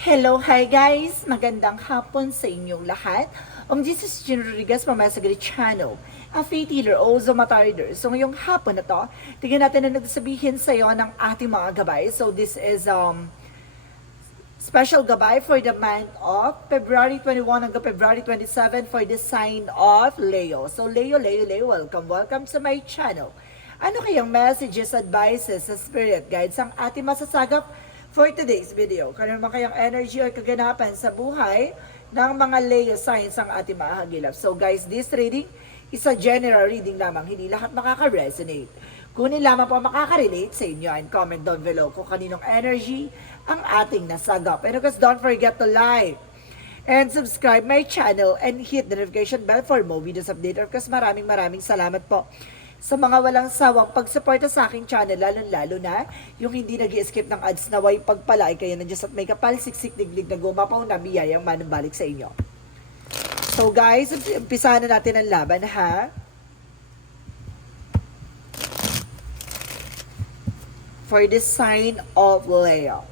Hello, hi guys! Magandang hapon sa inyong lahat. This is Gina Rodriguez from Masagari Channel, a faith healer, also matarider. So ngayong hapon na to, tingnan natin na nagsasabihin sa iyo ng ating mga gabay. So this is special gabay for the month of February 21 hanggang February 27 for the sign of Leo. So Leo, welcome to my channel. Ano kayang messages, advices, sa spirit guides ang ating masasagap for today's video? Kano naman kayang energy or kaganapan sa buhay ng mga Leo signs ang ating mahagilap. So guys, this reading is a general reading lamang. Hindi lahat makaka-resonate. Kunin lamang po makaka-relate sa inyo and comment down below kung kaninong energy ang ating nasagap. And of course, don't forget to like and subscribe my channel and hit the notification bell for more videos updated. Of course, maraming salamat po sa mga walang sawang pagsuporta sa aking channel, lalo na yung hindi nag-skip ng ads na way pagpalay kayo na Diyos at may kapal, siksik, diglig na gumapaw na biyayang manumbalik sa inyo. So guys, umpisahan na natin ang laban ha. For the sign of Leo.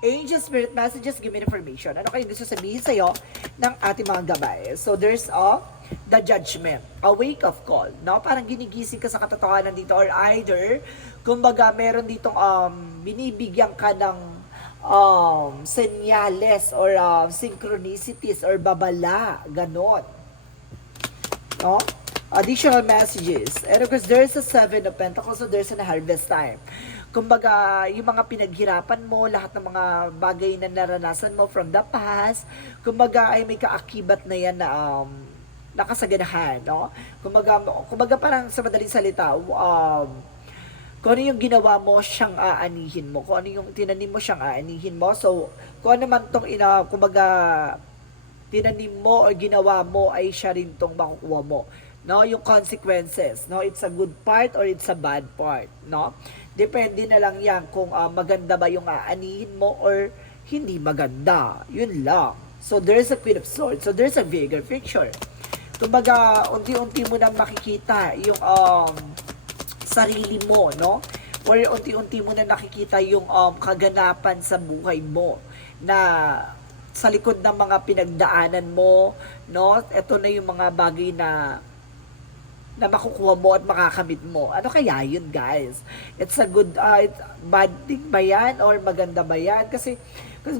Angel Spirit Messages, give me information. Ano kayo gusto sabihin sa'yo ng ating mga gabay? So, there's the judgment, a wake-up call, no? Parang ginigising ka sa katotohanan dito or either, kumbaga, meron ditong binibigyan ka ng senyales or synchronicities or babala, ganon. No? Additional messages. And of course, there's a Seven of Pentacles, so there's a harvest time. Kumbaga, yung mga pinaghirapan mo, lahat ng mga bagay na naranasan mo from the past, kumbaga ay may kaakibat na yan na nakasaganahan, no? Kumbaga parang sa madaling salita, kung ano yung ginawa mo, siyang aanihin mo. Kung ano yung tinanim mo, siyang aanihin mo. So, kung ano man tong kumbaga, tinanim mo o ginawa mo, ay siya rin tong makukuha mo. No, yung consequences, no, it's a good part or it's a bad part, no? Depende na lang yan kung maganda ba yung aanihin mo or hindi maganda. Yun lang. So there's a Queen of Swords. So there's a bigger picture. Kumbaga, unti-unti mo na makikita yung sarili mo, no? Or unti-unti mo na nakikita yung kaganapan sa buhay mo na sa likod ng mga pinagdaanan mo, no? Ito na yung mga bagay na makukuha mo at makakamit mo. Ano kaya yun, guys? It's a good, bad thing ba yan? Or maganda ba yan? Kasi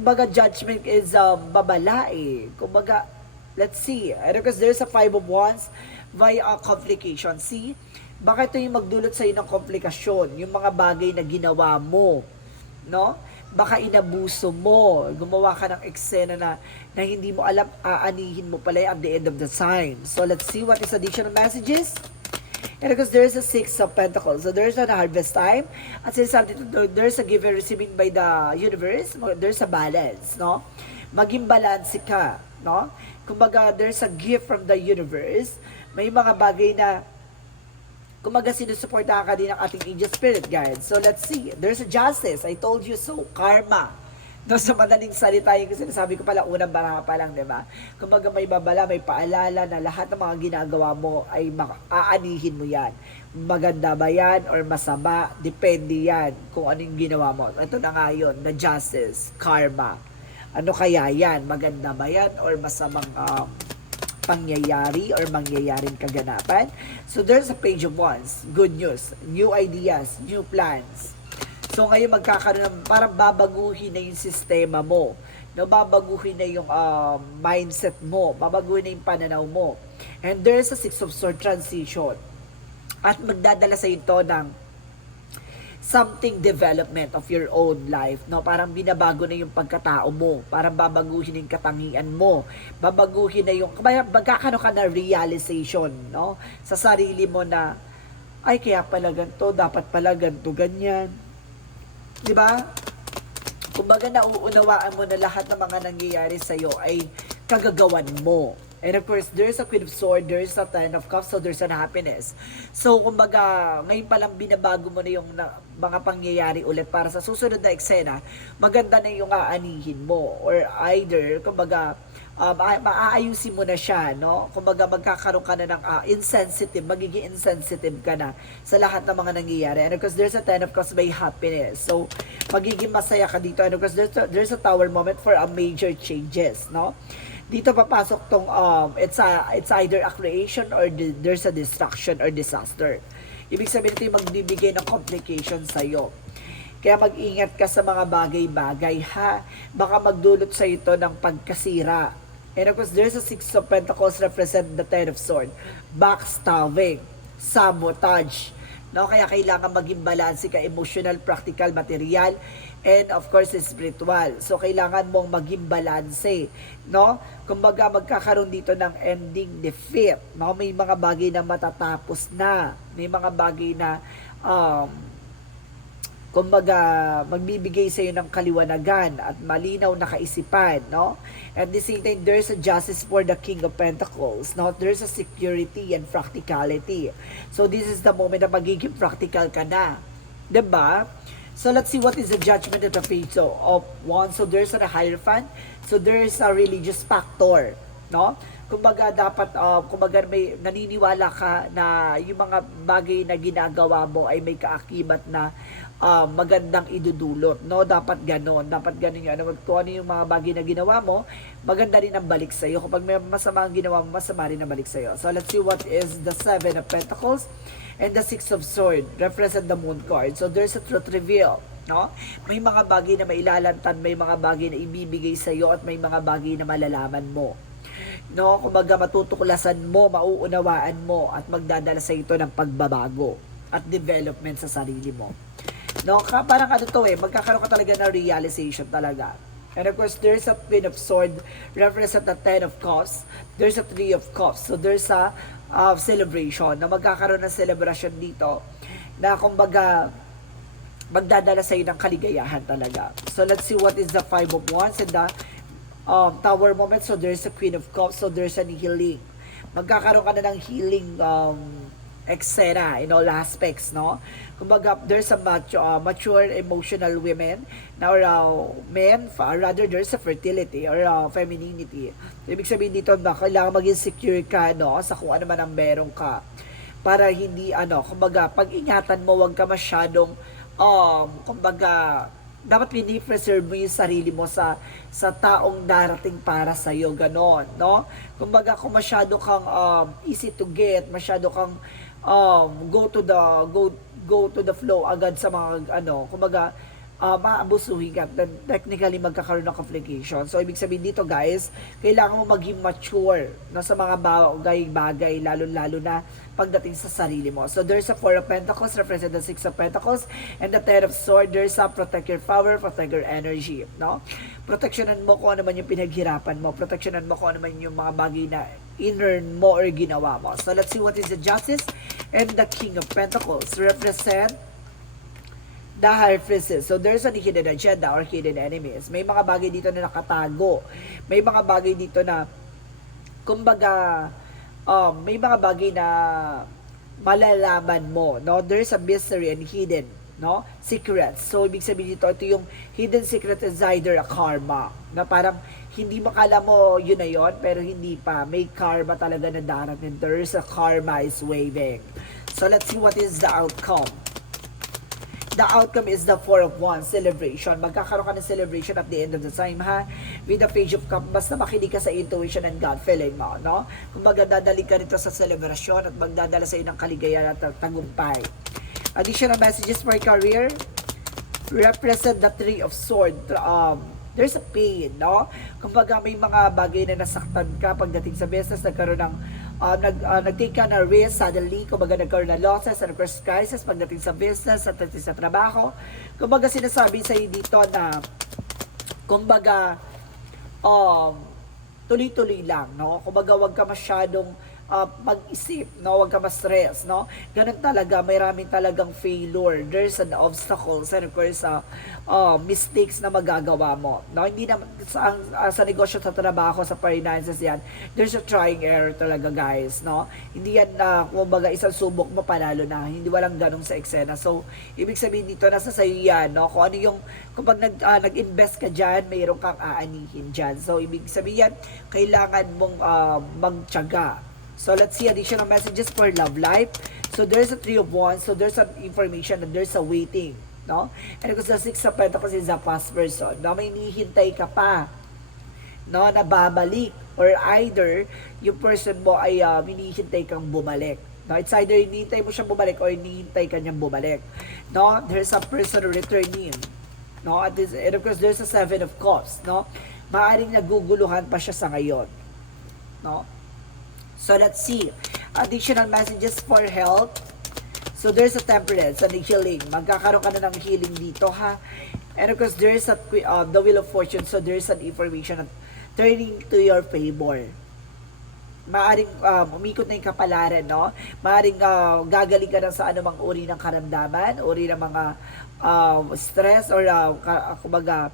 baga judgment is babala eh. Kumbaga, let's see. Because there's a Five of Wands via complication. See? Baka ito yung magdulot sa'yo ng komplikasyon. Yung mga bagay na ginawa mo. No? Baka inabuso mo. Gumawa ka ng eksena na hindi mo alam, aanihin mo pala at the end of the sign. So let's see what is additional messages. And because there's a Six of Pentacles. So there's a harvest time. At there's a give and receiving by the universe. There's a balance, no? Maging balance ka, no? Kumbaga, there's a gift from the universe. May mga bagay na kumbaga sinusuportahan ka din ng ating angel spirit guides. So let's see. There's a justice. I told you so. Karma. No, sa madaling salita yung sinasabi ko pala unang bara pa lang, di ba? Kumbaga may babala, may paalala na lahat ng mga ginagawa mo ay aanihin mo yan. Maganda ba yan or masama? Depende yan kung ano yung ginawa mo. Ito na nga yun, the justice, karma. Ano kaya yan? Maganda ba yan or masamang pangyayari or mangyayaring kaganapan? So there's a Page of Wands. Good news. New ideas, new plans. So ngayon magkakaroon ng parang babaguhin na yung sistema mo. No, babaguhin na yung mindset mo, babaguhin na yung pananaw mo. And there's a Six of Swords transition. At magdadala sa ito ng something development of your own life, no? Parang binabago na yung pagkatao mo, parang babaguhin yung katangian mo, babaguhin na yung magkakaroon ka na realization, no? Sa sarili mo na ay kaya pala ganito, dapat pala ganito, ganyan. 'Di ba? Kumbaga nauunawaan mo na lahat ng mga nangyayari sa iyo ay kagagawan mo. And of course, there's a Queen of Swords, there's a Ten of Cups, so there's an happiness. So, kumbaga, ngayon palang binabago mo na yung mga pangyayari ulit para sa susunod na eksena, maganda na yung aanihin mo. Or either, kumbaga, maaayusin mo na siya, no? Kumbaga magkakaroon ka na ng magiging insensitive ka na sa lahat ng mga nangyayari. And of course, there's a 10 of cups by happiness. So, magiging masaya ka dito. And of course, there's a tower moment for a major changes, no? Dito papasok tong it's either a creation or there's a destruction or disaster. Ibig sabihin ito yung magbibigay ng complication sa'yo. Kaya mag-ingat ka sa mga bagay-bagay, ha? Baka magdulot sa ito ng pagkasira. And of course, there's a 6 of Pentacles represent the 10 of Swords. Backstabbing, sabotage. No? Kaya kailangan maging balanse ka, emotional, practical, material, and of course, spiritual. So, kailangan mong maging balanse. No? Kumbaga, magkakaroon dito ng ending defeat. No? May mga bagay na matatapos na. May mga bagay na kumbaga, magbibigay sa iyo ng kaliwanagan at malinaw na kaisipan, no? At the same time, there's a justice for the King of Pentacles, no? There's a security and practicality. So, this is the moment na magiging practical ka na. Diba? So, let's see what is the judgment of the Page of Wands. So, there's a Hierophant. So, there's a religious factor, no? Kumbaga dapat kumbaga may naniniwala ka na yung mga bagay na ginagawa mo ay may kaakibat na magandang idudulot, no? Dapat ganon yung kung ano yung mga bagay na ginawa mo, maganda rin ang balik sa iyo. Kapag may masama ang ginawa mo, masama rin ang balik sa iyo. So let's see what is the 7 of Pentacles and the 6 of Swords represent the Moon card. So there's a truth reveal, no? May mga bagay na mailalantan, may mga bagay na ibibigay sa iyo at may mga bagay na malalaman mo. No, kumbaga matutuklasan mo, mauunawaan mo at magdadala sa ito ng pagbabago at development sa sarili mo. No, parang ano to magkakaroon ka talaga ng realization talaga. And of course, there's a Queen of Swords represent the 10 of Cups. There's a 3 of Cups. So there's a celebration na magkakaroon ng celebration dito na kumbaga magdadala sa iyo ng kaligayahan talaga. So let's see what is the 5 of Wands and the Tower moment. So there's a Queen of Cups. So there's an healing. Magkakaroon ka na ng healing etc. in all aspects, no? Kumbaga, there's a mature emotional women na men, rather there's a fertility or femininity. Ibig sabihin dito na kailangan maging secure ka, no? Sa kung ano man ang meron ka. Para hindi, kumbaga, pag-ingatan mo, wag ka masyadong, kumbaga, dapat pinipreserve mo yung sarili mo sa taong darating para sa iyo, ganon, no? Kumbaga kung masyado kang easy to get, masyado kang go to the flow agad sa mga kumbaga maabusuhin ka, then technically magkakaroon ng complication. So ibig sabihin dito guys, kailangan mo maging mature na sa mga bagay-bagay, lalo na pagdating sa sarili mo. So there's a 4 of Pentacles represent the 6 of Pentacles and the 10 of Swords. There's a protect your power, protect your energy, no? Proteksyonan mo kung ano man yung pinaghirapan mo, proteksyonan mo kung ano man yung mga bagay na in-earn mo or ginawa mo. So let's see what is the Justice and the King of Pentacles represent the High Priestess. So there's a hidden agenda or hidden enemies. May mga bagay dito na nakatago. May mga bagay dito na kumbaga may mga bagay na malalaman mo, no? There's a mystery and hidden, no? Secrets. So ibig sabihin dito, ito yung hidden secret is either a karma, na parang hindi makala mo yun na yun, pero hindi pa. May karma talaga na darating. There's a karma is waving. So let's see what is the outcome. The outcome is the 4 of Wands, celebration. Magkakaroon ka ng celebration at the end of the time, ha? With the Page of Cups, basta makinig ka sa intuition and gut feeling mo, no? Kung magdadali ka rito sa celebration at magdadala sa iyo ng kaligayahan at tagumpay. Additional messages for career. Represent the 3 of Swords. There's a pain, no? Kumbaga may mga bagay na nasaktan ka pagdating sa business, nagkaroon ng nag-take ka na risk suddenly, kumbaga nagkaroon ng losses and crisis pagdating sa business at sa trabaho. Kumbaga sinasabi sa iyo dito na kumbaga tuloy-tuloy lang, no? Kumbaga wag ka masyadong mag-isip, no? Huwag ka ma-stress, no? Ganun talaga, may raming talagang failure. There's an obstacles and of course, mistakes na magagawa mo. No? Hindi naman sa negosyo, sa trabaho, sa finances yan, there's a trying error talaga, guys, no? Hindi yan na, kumbaga, isang subok mo panalo na. Hindi walang ganong sa eksena. So, ibig sabihin dito, nasa sa'yo yan, no? Kung ano yung, kapag nag-invest ka dyan, mayroon kang aanihin dyan. So, ibig sabihin yan, kailangan mong magtiyaga. So, let's see additional messages for love life. So, there's a 3 of Wands. So, there's some information and there's a waiting. No? And because the 6 of Pentacles is a past person. No? May hinihintay ka pa. No? Na babalik. Or either, yung person mo ay hinihintay kang bumalik. No? It's either hinihintay mo siyang bumalik or hinihintay ka niyang bumalik. No? There's a person returning. No? And of course, there's a 7 of Cups. No? Maaring naguguluhan pa siya sa ngayon. No? So, let's see. Additional messages for health. So, there's a temperance and a healing. Magkakaroon ka na ng healing dito, ha? And of course, there's a, the wheel of fortune. So, there's an information turning to your favor. Maaring umikot na yung kapalaran, no? Maaring gagaling ka na sa anumang uri ng karamdaman, uri ng mga stress or kumbaga,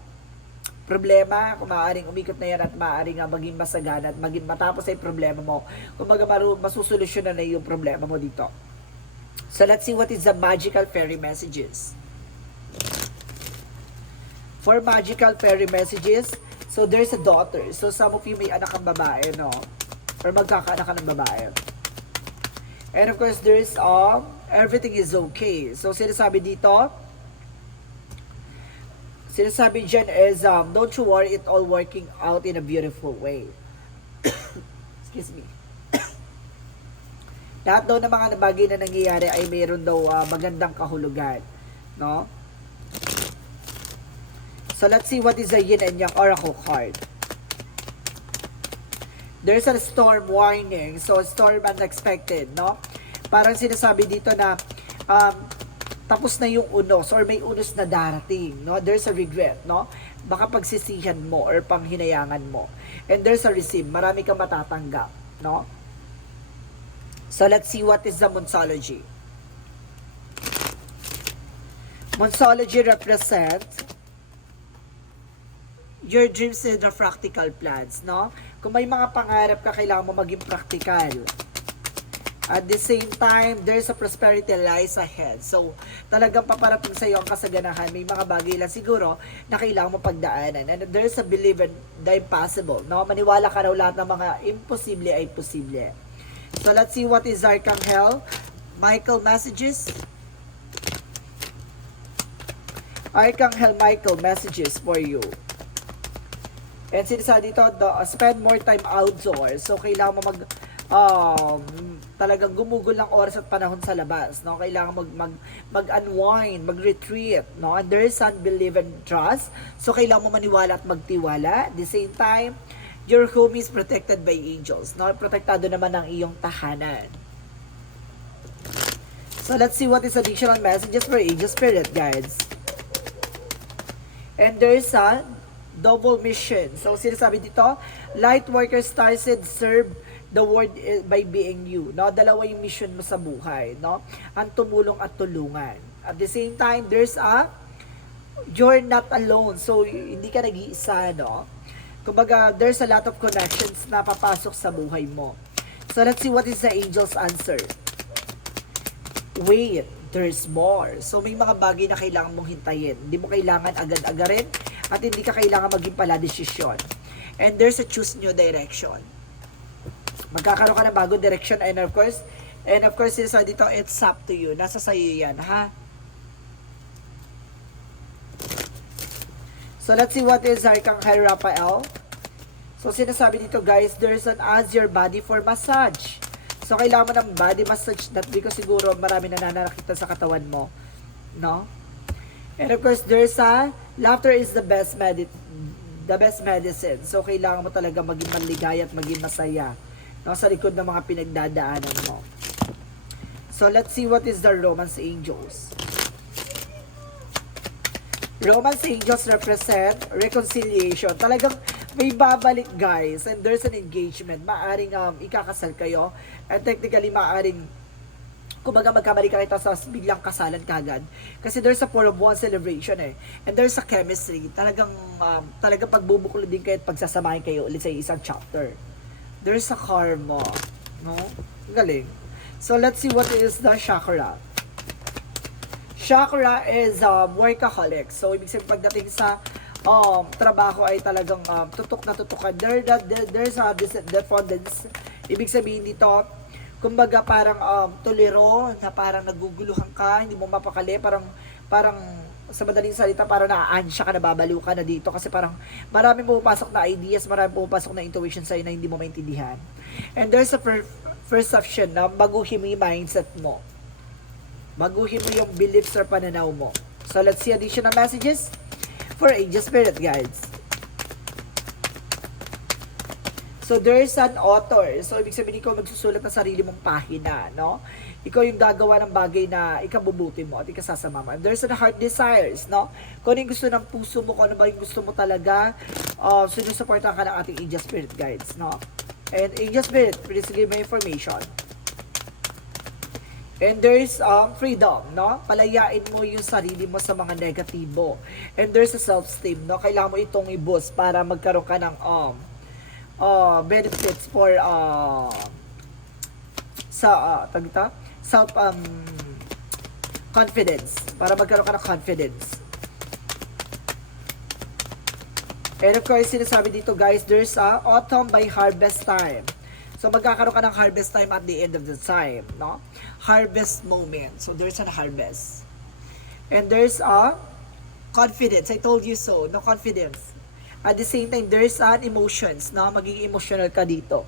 problema, kung maaaring umikot na yan at maaaring maging masagana at maging matapos ay problema mo. Kung masusolusyonan na yung problema mo dito. So, let's see what is the magical fairy messages. For magical fairy messages, so there's a daughter. So, some of you may anak ang babae, no? Or magkakaanak ka ng babae. And of course, there's everything is okay. So, sinasabi dito, sinasabi dyan is, don't you worry, it all working out in a beautiful way. Excuse me. Lahat daw ng mga bagay na nangyayari ay mayroon daw magandang kahulugan. No? So, let's see what is the Yin and Yang Oracle card. There's a storm warning. So, storm unexpected, no? Parang sinasabi dito na, tapos na yung unos or may unos na darating, no? There's a regret, no? Baka pagsisihan mo or panghinayangan mo. And there's a receive, marami kang matatanggap, no? So, let's see what is the Monsology. Monsology represents your dreams and the practical plans, no? Kung may mga pangarap ka, kailangan mo maging practical. At the same time, there's a prosperity lies ahead. So, talagang paparating sa iyo ang kasaganahan. May mga bagay lang siguro na kailangan mo pagdaanan. And there's a belief in the impossible. No? Maniwala ka raw lahat ng mga imposible ay posible. So, let's see what is Archangel Michael messages. Archangel Michael messages for you. And sinasabi dito, spend more time outdoors. So, kailangan mo talagang gumugol ng oras at panahon sa labas, no? Kailangan mag-unwind, mag-retreat, no? And there is unbelief and trust. So, kailangan mo maniwala at magtiwala. At the same time, your home is protected by angels, no? Protektado naman ang iyong tahanan. So, let's see what is additional messages for angel spirit guides. And there is a double mission. So, sinasabi dito, light worker started serve the world by being you, no? Dalawa yung mission mo sa buhay, no? Ang tumulong at tulungan. At the same time, there's you're not alone. So, hindi ka nag-iisa, no? Kumbaga, there's a lot of connections na papasok sa buhay mo. So, let's see what is the angel's answer. Wait, there's more. So, may mga bagay na kailangan mong hintayin. Hindi mo kailangan agad-agarin at hindi ka kailangan maging pala desisyon. And there's a choose new direction. Magkakaroon ka ng bagong direction and of course, sila dito, it's up to you. Nasa sayo yan, ha? So, let's see what is Archangel Raphael. So, sinasabi dito, guys, there's an ask your body for massage. So, kailangan mo ng body massage that because siguro marami na nananakita sa katawan mo. No? And of course, there's laughter is the best medicine. So, kailangan mo talaga maging maligaya at maging masaya. No, sa likod ng mga pinagdadaanan mo. So, let's see what is the Romance Angels. Romance Angels represent reconciliation. Talagang may babalik guys, and there's an engagement. Maaring ikakasal kayo, and technically maaring kumbaga magkamali ka kita sa biglang kasalan kagad. Kasi there's a 4 of 1 celebration eh. And there's a chemistry. Talagang pagbubuklo din kayo at pagsasamahin kayo ulit sa isang chapter. There's a karma. No? Galing. So let's see what is the chakra. Chakra is workaholic. So ibig sabihin pagdating sa trabaho ay talagang tutok na tutok ka. There's a dependence. Ibig sabihin dito, kumbaga parang tuliro na parang naguguluhan ka, hindi mo mapakali, parang sa madaling salita parang naaansya ka, nababaliw ka na dito kasi parang maraming pumapasok na ideas, maraming pumapasok na intuition sa'yo na hindi mo maintindihan. And there's a perception na baguhin mo yung mindset mo. Baguhin mo yung beliefs or pananaw mo. So let's see additional messages for Angel Spirit guides. So, there's an author. So, ibig sabihin, ikaw magsusulat ng sarili mong pahina, no? Ikaw yung gagawa ng bagay na ikabubuti mo at ikasasama mo. And there's an heart desires, no? Kung ano yung gusto ng puso mo, kung ano ba yung gusto mo talaga, sinusuportan ka ng ating Angel Spirit guides, no? And Angel Spirit, please give me information. And there's freedom, no? Palayain mo yung sarili mo sa mga negatibo. And there's a self-esteem, no? Kailangan mo itong i-boost para magkaroon ka ng benefits for self confidence, para magkaroon ka ng confidence. And of course, sinasabi dito guys, there's autumn by harvest time. So magkakaroon ka ng harvest time at the end of the time, no? Harvest moment. So there's a harvest. And there's confidence. I told you so, no, confidence. At the same time, there's emotions, no? Magiging emotional ka dito.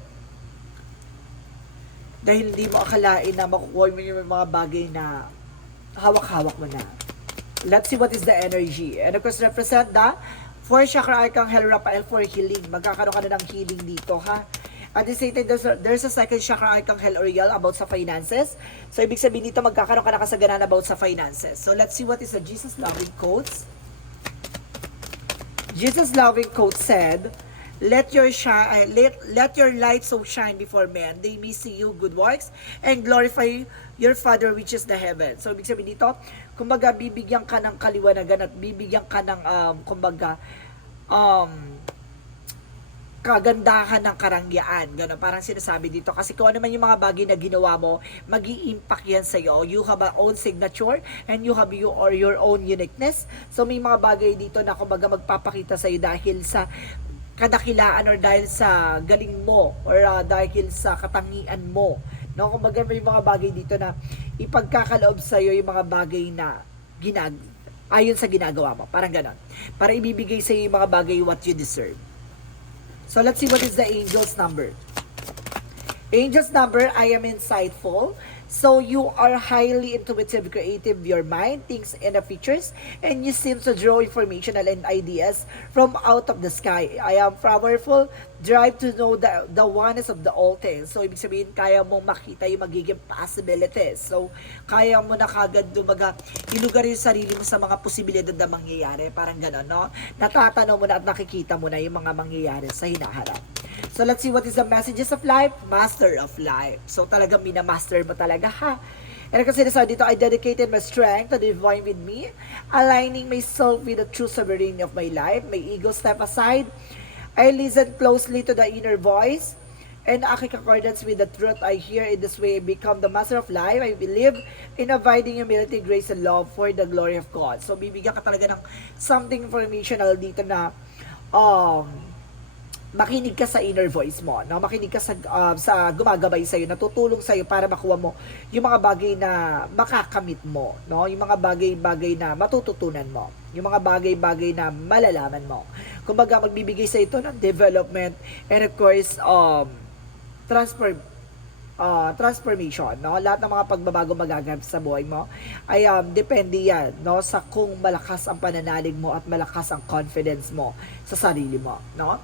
Dahil hindi mo akalain na makukuha mo yung mga bagay na hawak-hawak mo na. Let's see what is the energy. And of course, represent the 4 chakra archangel Raphael for healing. Magkakaroon ka na ng healing dito, ha? At the same time, there's a second chakra archangel Uriel about sa finances. So, ibig sabihin dito, magkakaroon ka na kasaganan about sa finances. So, let's see what is the Jesus loving quotes. Jesus' loving quote said, let your light so shine before men, they may see you good works and glorify your Father which is the heaven. So, ibig sabihin dito, kumbaga, bibigyan ka ng kaliwanagan at bibigyan ka ng, kagandahan ng karangyaan. Ganun, parang sinasabi dito. Kasi kung ano man yung mga bagay na ginawa mo, mag-i-impact yan sa'yo. You have a own signature and you have your own uniqueness. So, may mga bagay dito na kumbaga magpapakita sa'yo dahil sa kadakilaan or dahil sa galing mo or dahil sa katangian mo. No? Kumbaga may mga bagay dito na ipagkakaloob sa'yo yung mga bagay na ayon sa ginagawa mo. Parang ganon. Para ibibigay sa'yo yung mga bagay what you deserve. So, let's see what is the angel's number. Angel's number, I am insightful. So, you are highly intuitive, creative, your mind thinks in the features, and you seem to draw informational and ideas from out of the sky. I am powerful, drive to know the oneness of the all things. So, ibig sabihin, kaya mong makita yung magiging possibilities. So, kaya mo na kagad dumaga, ilugar yung sarili mo sa mga posibilidad na mangyayari. Parang gano'n, no? Natatanaw mo na at nakikita mo na yung mga mangyayari sa hinaharap. So, let's see what is the messages of life. Master of life. So, talagang minamaster mo talaga, ha? And kasi dito, I dedicated my strength to the divine with me, aligning myself with the true sovereignty of my life. My ego step aside. I listen closely to the inner voice and aking accordance with the truth I hear. In this way, I become the master of life. I believe in abiding humility, grace, and love for the glory of God. So, bibigyan ka talaga ng something informational dito na makinig ka sa inner voice mo, no? Makinig ka sa gumagabay sa'yo, natutulong sa'yo para makuha mo yung mga bagay na makakamit mo, no? Yung mga bagay-bagay na matututunan mo, yung mga bagay-bagay na malalaman mo. Kumbaga, magbibigay sa ito ng development and of course, transformation, no? Lahat ng mga pagbabago magaganap sa buhay mo ay depende yan, no? Sa kung malakas ang pananalig mo at malakas ang confidence mo sa sarili mo, no?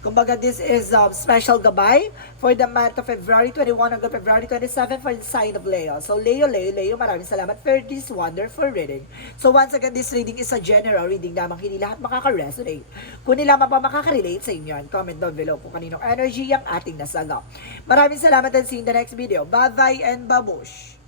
Kumbaga, this is special gabay for the month of February 21 hanggang February 27 for the sign of Leo. So, Leo, maraming salamat for this wonderful reading. So, once again, this reading is a general reading lamang. Hindi lahat makaka-resonate. Kung nila pa makaka-relate sa inyo, comment down below kung kaninong energy ang ating nasagap. Maraming salamat and see you in the next video. Bye-bye and babush!